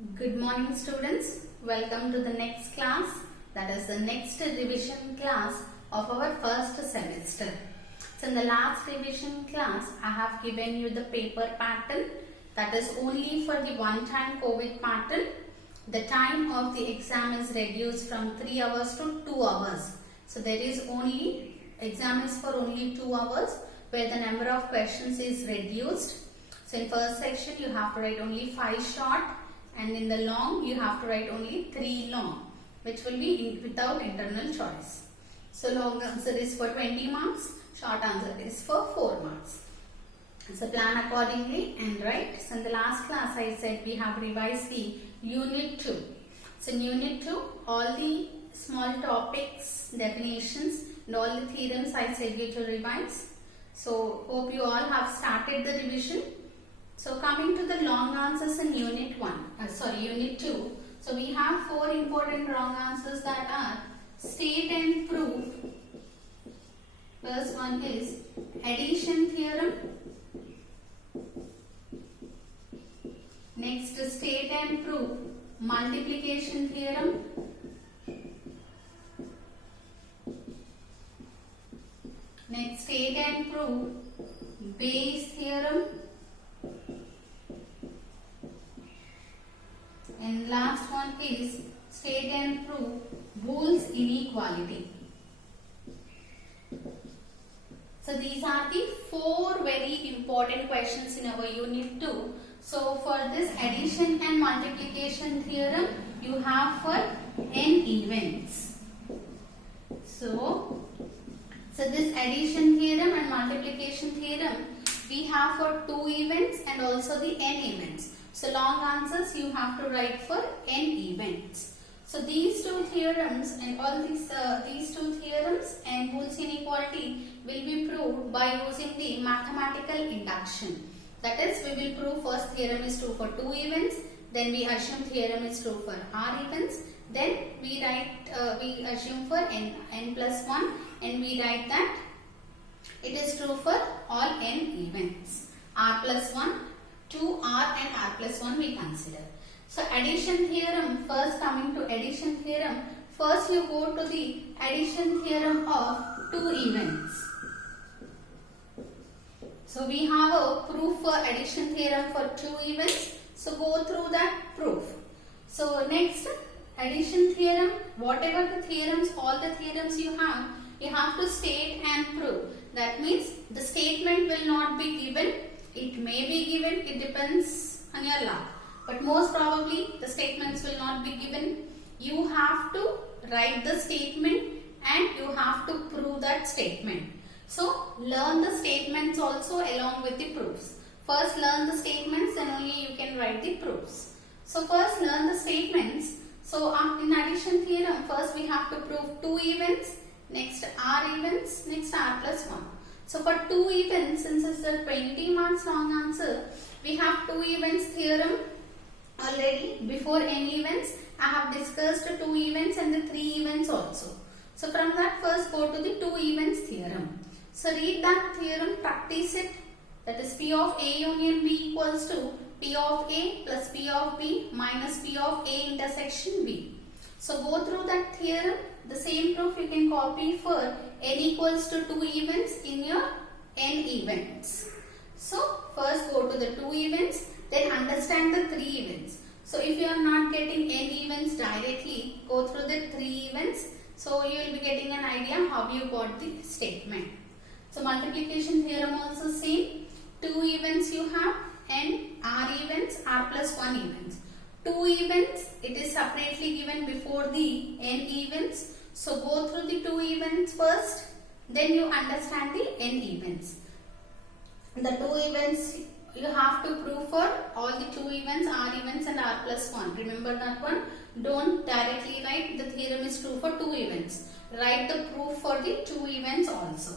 Good morning students. Welcome to the next class, that is the next revision class of our first semester. So in the last revision class I have given you the paper pattern, that is only for the one-time COVID pattern. The time of the exam is reduced from 3 hours to 2 hours. So there is only, exam is for only 2 hours where the number of questions is reduced. So in first section you have to write only 5 short, and in the long you have to write only 3 long, which will be without internal choice. So long answer is for 20 marks, short answer is for 4 marks. So plan accordingly and write. So in the last class I said we have revised the unit 2. So in unit 2 all the small topics, definitions and all the theorems I said you to revise. So hope you all have started the revision. So coming to the long answers in unit 2. So we have 4 important wrong answers that are state and prove. First one is addition theorem. Next state and prove multiplication theorem. Next state and prove Bayes theorem. And last one is state and prove Boole's inequality. So these are the 4 very important questions in our unit 2. So for this addition and multiplication theorem you have for n events. So this addition theorem and multiplication theorem we have for 2 events and also the n events. So long answers you have to write for n events. So these 2 theorems and all these 2 theorems and Boole's inequality will be proved by using the mathematical induction. That is, we will prove first theorem is true for 2 events, then we assume theorem is true for r events, then we assume for n plus 1, and we write that it is true for all n events. R plus 1, 2r and r plus 1 we consider. So addition theorem, first coming to addition theorem, first you go to the addition theorem of 2 events. So we have a proof for addition theorem for 2 events. So go through that proof. So next addition theorem, whatever the theorems, all the theorems you have to state and prove. That means the statement will not be given. It may be given, it depends on your luck. But most probably the statements will not be given. You have to write the statement and you have to prove that statement. So learn the statements also along with the proofs. First learn the statements and only you can write the proofs. So first learn the statements. So in addition theorem, first we have to prove 2 events, next r events, next r plus 1. So for 2 events, since it's a 20 marks long answer, we have 2 events theorem already. Before n events, I have discussed 2 events and the 3 events also. So from that first go to the 2 events theorem. So read that theorem, practice it. That is P of A union B equals to P of A plus P of B minus P of A intersection B. So go through that theorem. The same proof you can copy for n equals to 2 events in your n events. So first go to the 2 events, then understand the 3 events. So if you are not getting n events directly, go through the 3 events. So you will be getting an idea how you got the statement. So multiplication theorem also same. 2 events you have and r events, r plus 1 events. 2 events, it is separately given before the n events. So go through the 2 events first, then you understand the n events. The 2 events you have to prove for all the 2 events, r events and r plus 1. Remember that one. Don't directly write the theorem is true for 2 events. Write the proof for the 2 events also.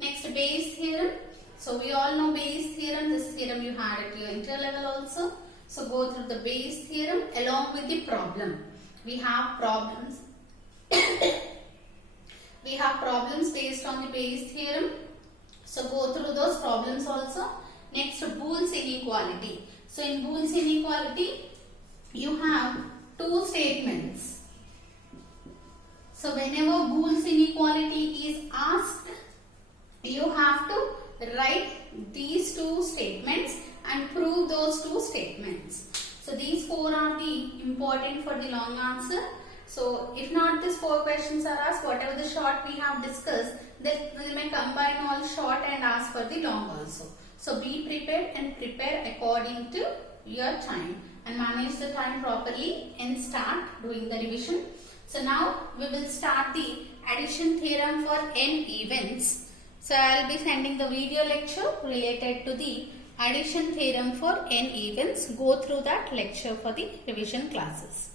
Next, Bayes theorem. So we all know Bayes theorem. This theorem you had at your inter level also. So go through the Bayes theorem along with the problem. We have problems. We have problems based on the Bayes theorem. So go through those problems also. Next, Boole's inequality. So in Boole's inequality, you have two statements. So whenever Boole's inequality is asked, you have to write these two statements and prove those two statements. So these four are the important for the long answer. So if not these four questions are asked, whatever the short we have discussed, then we may combine all short and ask for the long also. So be prepared and prepare according to your time and manage the time properly and start doing the revision. So now we will start the addition theorem for n events. So I will be sending the video lecture related to the addition theorem for n events. Go through that lecture for the revision classes.